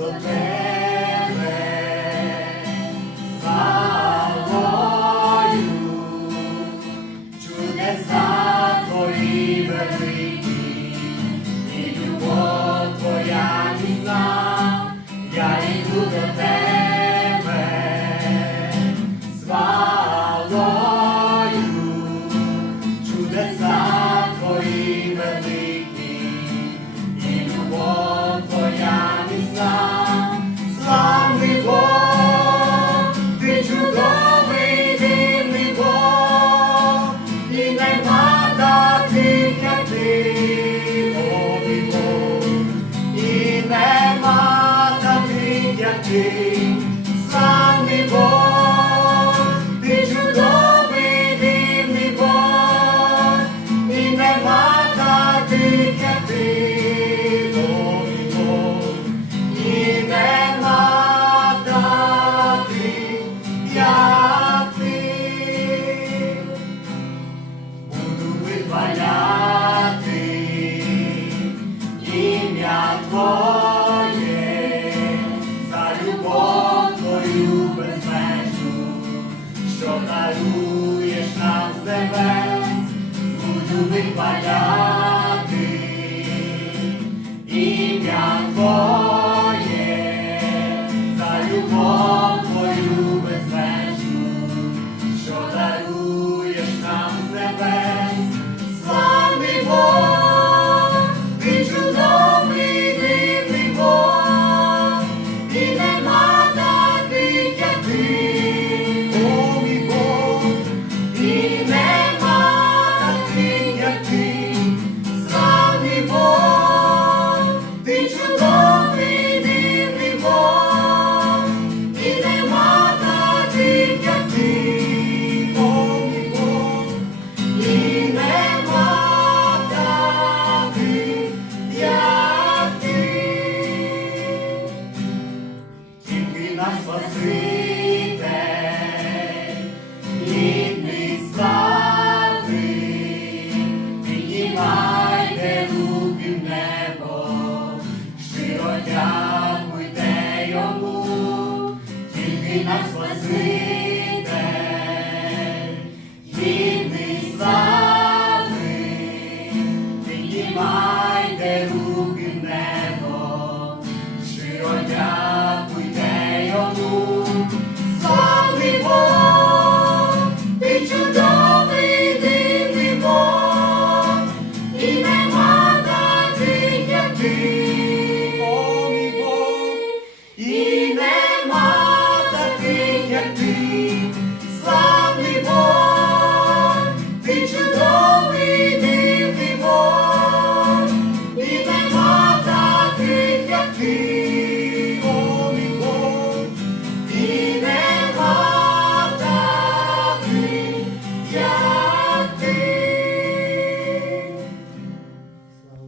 the святий, Бог, ти чудовий дивний Бог, і нема таких, як. любов безмежну, що даруєш нам небес, буду випаляти. І What fear? You.